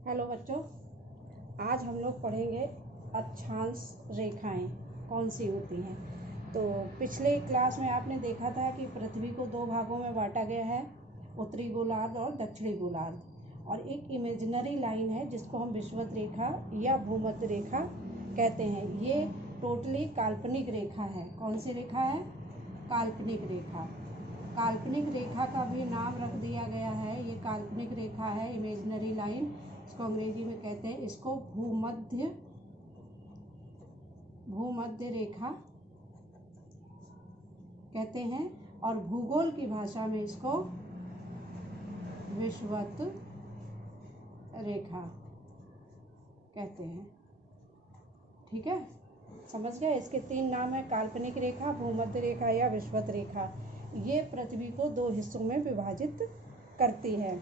Hello बच्चों, आज हम लोग पढ़ेंगे अक्षांश रेखाएं कौन सी होती हैं। तो पिछले क्लास में आपने देखा था कि पृथ्वी को दो भागों में बांटा गया है, उत्तरी गोलार्ध और दक्षिणी गोलार्ध, और एक इमेजिनरी लाइन है जिसको हम विषुवत रेखा या भूमध्य रेखा कहते हैं। ये टोटली काल्पनिक रेखा है। कौन सी रेखा है? काल्पनिक रेखा। काल्पनिक रेखा का भी नाम रख दिया गया है। ये काल्पनिक रेखा है, इमेजिनरी लाइन, इसको अंग्रेजी में कहते हैं, इसको भूमध्य रेखा कहते हैं, और भूगोल की भाषा में इसको विषुवत रेखा कहते हैं। ठीक है, समझ गए? इसके तीन नाम है, काल्पनिक रेखा, भूमध्य रेखा या विषुवत रेखा। ये पृथ्वी को दो हिस्सों में विभाजित करती है।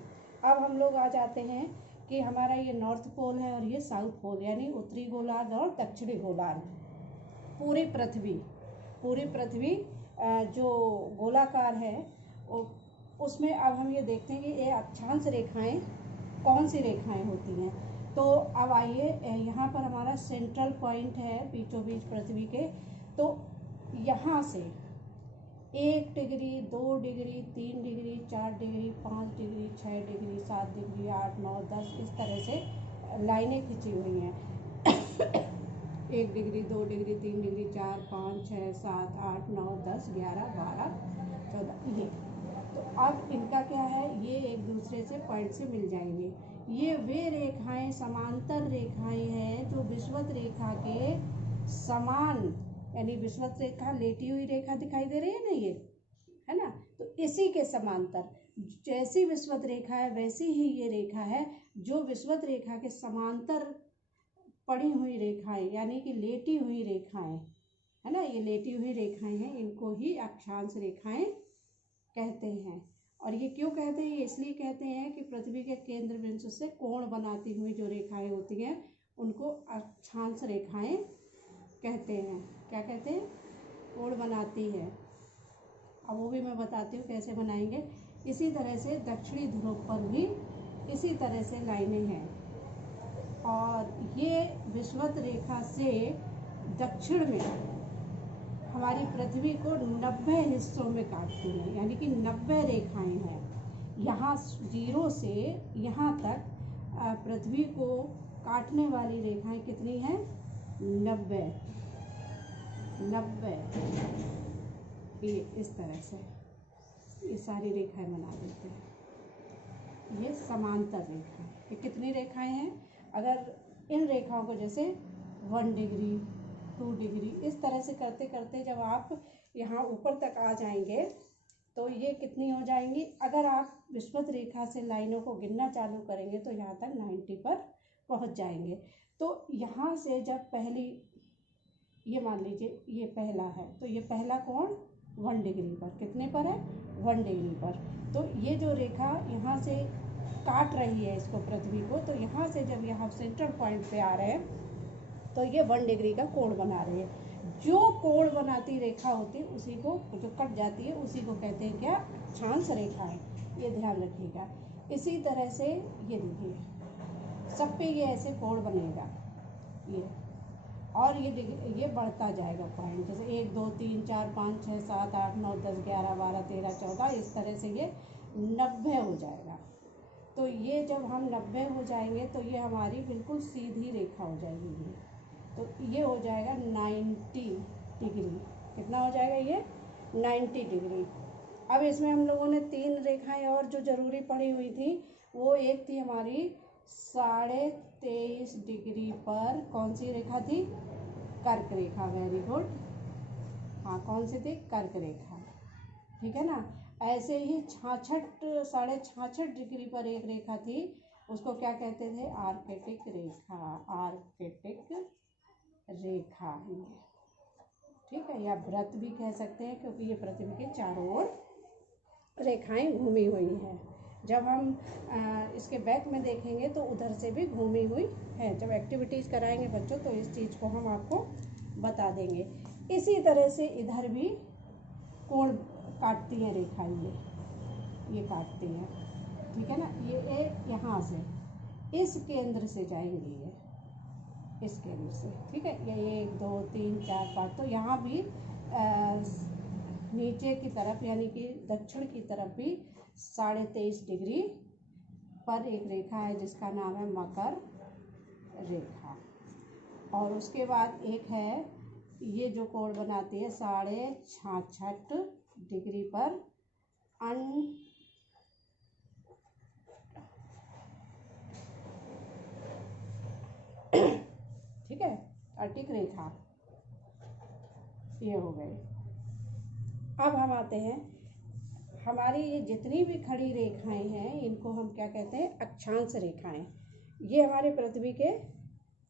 अब हम लोग आ जाते हैं कि हमारा ये नॉर्थ पोल है और ये साउथ पोल, यानी उत्तरी गोलार्ध और दक्षिणी गोलार्ध। पूरी पृथ्वी जो गोलाकार है उसमें अब हम ये देखते हैं कि ये अक्षांश रेखाएं कौन सी रेखाएं होती हैं। तो अब आइए, यहाँ पर हमारा सेंट्रल पॉइंट है बीचों बीच पृथ्वी के। तो यहाँ से 1 degree, 2 degree, 3 degree, 4 degree, 5 degree, 6 degree, 7 degree, 8, 9, 10, इस तरह से लाइनें खिंची हुई हैं। 1 डिग्री, 2 डिग्री, 3 डिग्री, 4, 5, 6, 7, 8, 9, 10, 11, 12, 14, ये। तो अब इनका क्या है, ये एक दूसरे से पॉइंट से मिल जाएंगे। ये वे रेखाएं, समांतर रेखाएं हैं जो विषुवत रेखा के समान, यानी विषुवत रेखा लेटी हुई रेखा दिखाई दे रही है ना, ये है ना, तो इसी के समांतर, जैसी विषुवत रेखा है वैसी ही ये रेखा है, जो विषुवत रेखा के समांतर पड़ी हुई रेखाएं, यानी कि लेटी हुई रेखाएं, है ना, ये लेटी हुई रेखाएं हैं, इनको ही अक्षांश रेखाएं कहते हैं। और ये क्यों कहते हैं? इसलिए कहते हैं कि पृथ्वी के केंद्र बिंदु से कोण बनाती हुई जो रेखाएं होती हैं उनको अक्षांश रेखाएं कहते हैं। क्या कहते हैं? कोण बनाती है। अब वो भी मैं बताती हूँ कैसे बनाएंगे। इसी तरह से दक्षिणी ध्रुव पर भी इसी तरह से लाइनें हैं, और ये विषुवत रेखा से दक्षिण में हमारी पृथ्वी को 90 हिस्सों में काटती हैं, यानी कि 90 रेखाएं हैं। यहाँ 0 से यहाँ तक पृथ्वी को काटने वाली रेखाएं कितनी हैं? 90। ये इस तरह से ये सारी रेखाएं बना देते हैं। ये समांतर रेखा। ये कितनी रेखाएं हैं? अगर इन रेखाओं को जैसे 1 डिग्री, 2 डिग्री, इस तरह से करते करते जब आप यहाँ ऊपर तक आ जाएंगे तो ये कितनी हो जाएंगी? अगर आप विषुवत रेखा से लाइनों को गिनना चालू करेंगे तो यहाँ तक 90 पर पहुँच जाएंगे। तो यहाँ से जब पहली, ये मान लीजिए ये पहला है, तो ये पहला कोण 1 डिग्री पर, कितने पर है? 1 डिग्री पर। तो ये जो रेखा यहाँ से काट रही है इसको, पृथ्वी को, तो यहाँ से जब यहाँ सेंट्रल पॉइंट पे आ रहे हैं तो ये 1 डिग्री का कोण बना रही है। जो कोण बनाती रेखा होती है उसी को, जो कट जाती है उसी को कहते हैं क्या? अक्षांश रेखा है। ये ध्यान रखिएगा। इसी तरह से ये देखिए, सब पे ये ऐसे कोण बनेगा ये, और ये बढ़ता जाएगा पॉइंट, जैसे 1, 2, 3, 4, 5, 6, 7, 8, 9, 10, 11, 12, 13, 14, इस तरह से ये 90 हो जाएगा। तो ये जब हम 90 हो जाएंगे तो ये हमारी बिल्कुल सीधी रेखा हो जाएगी ये। तो ये हो जाएगा 90 डिग्री। कितना हो जाएगा ये? 90 डिग्री। अब इसमें हम लोगों ने 3 रेखाएं और जो ज़रूरी पड़ी हुई थी, वो एक थी हमारी 23.5 डिग्री पर, कौन सी रेखा थी? कर्क रेखा। Very good. हाँ, कौन सी थी? कर्क रेखा। ठीक है ना। ऐसे ही 66.5 डिग्री पर एक रेखा थी, उसको क्या कहते थे? आर्कटिक रेखा। आर्कटिक रेखा, ठीक है, या व्रत भी कह सकते हैं, क्योंकि ये पृथ्वी के चारों ओर रेखाएं घूमी हुई हैं। जब हम इसके बैक में देखेंगे तो उधर से भी घूमी हुई है। जब एक्टिविटीज़ कराएंगे बच्चों तो इस चीज़ को हम आपको बता देंगे। इसी तरह से इधर भी कोण काटती हैं रेखाएं, ये काटती हैं, ठीक है ना। ये एक यहाँ से इस केंद्र से जाएंगी ये, इस केंद्र से, ठीक है। ये 1 2 3 4 5, तो यहाँ भी नीचे की तरफ यानी कि दक्षिण की तरफ भी 23.5 डिग्री पर एक रेखा है जिसका नाम है मकर रेखा। और उसके बाद एक है ये जो कोण बनाती है 66.5 डिग्री पर ठीक है, अर्टिक रेखा, ये हो गई। अब हम आते हैं, हमारी ये जितनी भी खड़ी रेखाएं हैं इनको हम क्या कहते हैं, अक्षांश रेखाएं। ये हमारे पृथ्वी के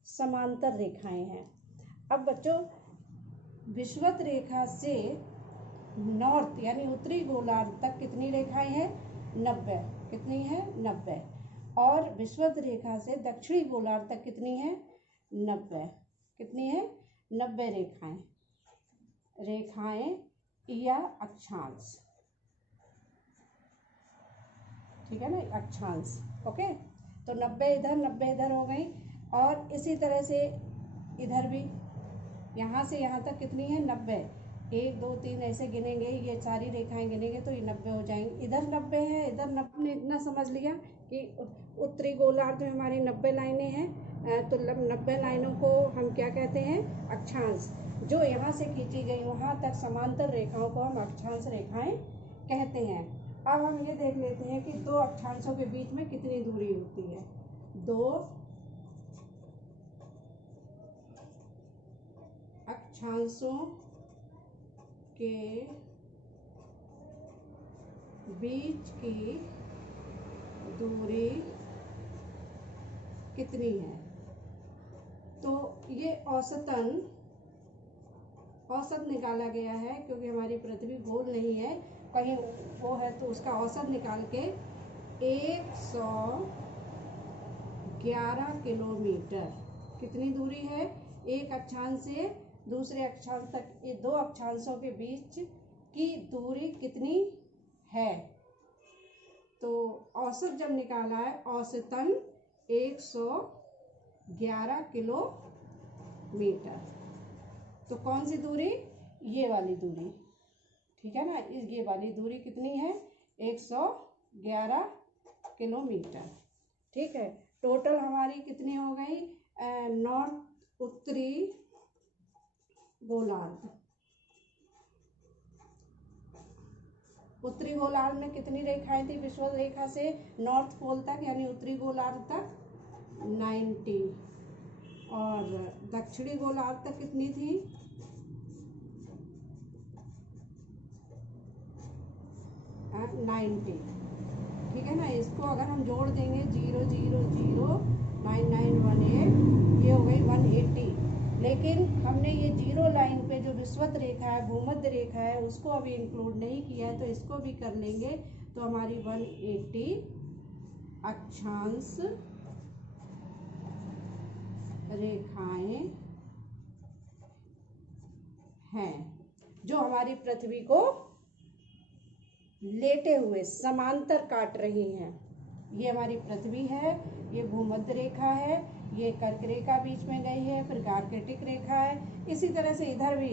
समांतर रेखाएं हैं। अब बच्चों, विषुवत रेखा से नॉर्थ यानी उत्तरी गोलार्ध तक कितनी रेखाएं हैं, 90। कितनी है, 90। और विषुवत रेखा से दक्षिणी गोलार्ध तक कितनी है, 90। कितनी है, 90 रेखाएं या अक्षांश, ठीक है ना, अक्षांश। ओके, तो 90 इधर 90 इधर हो गई। और इसी तरह से इधर भी यहाँ से यहाँ तक कितनी है, 90। 1 2 3 ऐसे गिनेंगे, ये सारी रेखाएं गिनेंगे तो ये 90 हो जाएंगी। इधर 90 है, इधर 90 ने इतना समझ लिया कि उत्तरी गोलार्ध में हमारी 90 लाइनें हैं, तो 90 लाइनों को हम क्या कहते हैं, अक्षांश। जो यहाँ से खींची गई वहाँ तक समांतर रेखाओं को हम अक्षांश रेखाएं कहते हैं। अब हम ये देख लेते हैं कि दो अक्षांशों के बीच में कितनी दूरी होती है। दो अक्षांशों के बीच की दूरी कितनी है, तो ये औसत निकाला गया है, क्योंकि हमारी पृथ्वी गोल नहीं है, कहीं वो है तो उसका औसत निकाल के 111 किलोमीटर कितनी दूरी है, एक अक्षांश से दूसरे अक्षांश तक, ये दो अक्षांशों के बीच की दूरी कितनी है। तो औसत जब निकाला है, औसतन 111 किलोमीटर। तो कौन सी दूरी, ये वाली दूरी, ठीक है ना, ये वाली दूरी कितनी है, 111 किलोमीटर। ठीक है, टोटल हमारी कितनी हो गई, नॉर्थ उत्तरी गोलार्ध, उत्तरी गोलार्ध में कितनी रेखाएं थी, विषुवत रेखा से नॉर्थ पोल तक यानी उत्तरी गोलार्ध तक 90, और दक्षिणी गोलार्ध तक कितनी थी, 90। ठीक है ना, इसको अगर हम जोड़ देंगे 0 0 0 9 9 1 8, ये हो गई 180। लेकिन हमने ये जीरो लाइन पे जो विषुवत रेखा है, भूमध्य रेखा है, उसको अभी इंक्लूड नहीं किया है, तो इसको भी कर लेंगे तो हमारी 180 अक्षांश रेखाएं हैं जो हमारी पृथ्वी को लेटे हुए समांतर काट रही हैं। ये हमारी पृथ्वी है, ये भूमध्य रेखा है, ये कर्क रेखा बीच में गई है, फिर आर्कटिक रेखा है, इसी तरह से इधर भी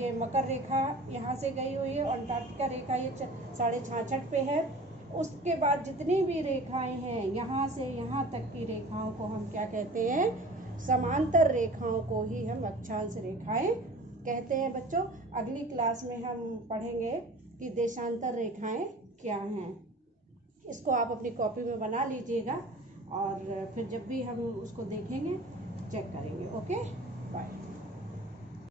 ये मकर रेखा यहाँ से गई हुई है, और अंटार्कटिका रेखा ये 66.5 पे है। उसके बाद जितनी भी रेखाएं हैं यहाँ से यहाँ तक की रेखाओं को हम क्या कहते हैं, समांतर रेखाओं को ही हम अक्षांश रेखाएं कहते हैं। बच्चों, अगली क्लास में हम पढ़ेंगे कि देशांतर रेखाएं क्या हैं। इसको आप अपनी कॉपी में बना लीजिएगा, और फिर जब भी हम उसको देखेंगे चेक करेंगे। Okay, bye.